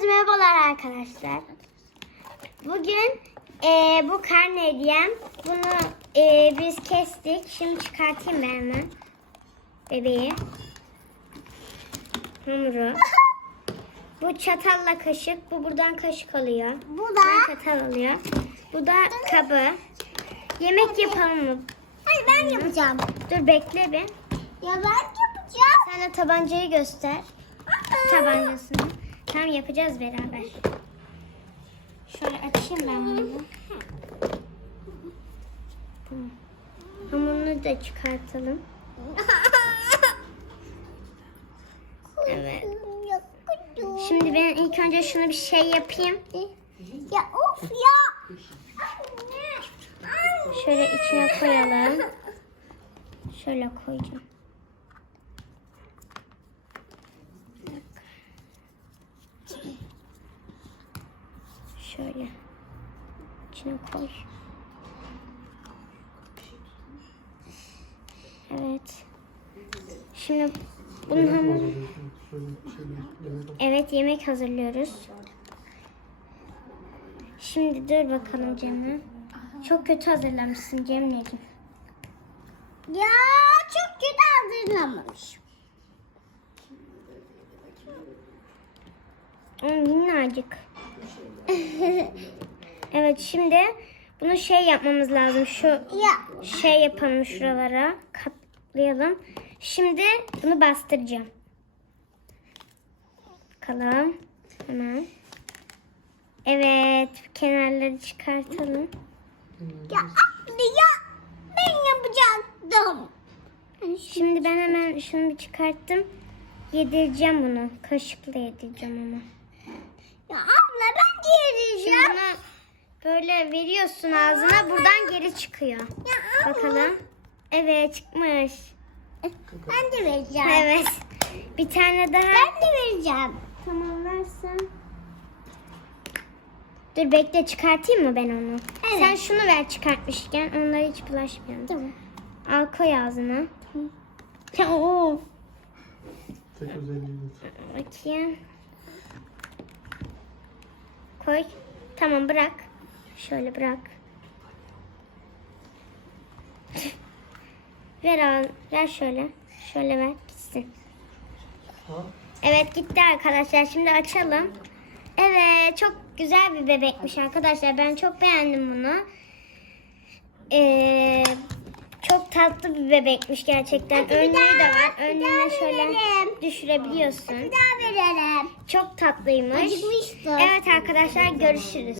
Herkese merhabalar arkadaşlar. Bugün eee, bu karne hediyem. Bunu eee, biz kestik. Şimdi çıkartayım ben hemen. Bebeği. Hamuru. Bu çatalla kaşık. Bu buradan kaşık alıyor. Bu da. çatal alıyor. Bu da kabı. Yemek yapalım mı? Hayır ben yapacağım. Dur bekle bir. Ya ben yapacağım. Sen de tabancayı göster. Tabancasını. Tamam yapacağız beraber. Şöyle açayım ben bunu. Hamurunu da çıkartalım. Evet. Şimdi ben ilk önce şunu bir şey yapayım. Ya of ya. Şöyle içine koyalım. Şöyle koyacağım. Şöyle. İçine koy. Evet. Şimdi bunun hamuru... Evet yemek hazırlıyoruz. Şimdi dur bakalım Cemre. Çok kötü hazırlamışsın Cemre'ciğim. Ya çok kötü hazırlamış. Minnacık. evet şimdi bunu şey yapmamız lazım. Şu Ya. şey yapalım şuralara. Kaplayalım. Şimdi bunu bastıracağım. Bakalım. Hemen. Evet. Kenarları çıkartalım. Ya anne ya. Ben yapacaktım. Şimdi ben hemen şunu bir çıkarttım. Yedireceğim bunu. Kaşıkla yedireceğim onu. Ya abla ben bunu böyle veriyorsun ağzına. Buradan geri çıkıyor. Ya abla. Bakalım. Evet çıkmış. Ben de vereceğim. Evet. Bir tane daha. Ben de vereceğim. Tamam versin. Dur bekle çıkartayım mı ben onu? Evet. Sen şunu ver çıkartmışken. Onlara hiç bulaşmayalım. Tamam. Al koy ağzına. Ya, oo. Tek özelliği. Bakayım. Koy. Tamam bırak. Şöyle bırak. ver al, ver şöyle. Şöyle ver gitsin. Evet gitti arkadaşlar. Şimdi açalım. Evet çok güzel bir bebekmiş arkadaşlar. Ben çok beğendim bunu. Ee, çok tatlı bir bebekmiş gerçekten. Hadi Önlüğü de var. Önlüğüne şöyle verelim. düşürebiliyorsun. Bir daha verelim. Çok tatlıymış. Acıkmıştı. Evet arkadaşlar görüşürüz.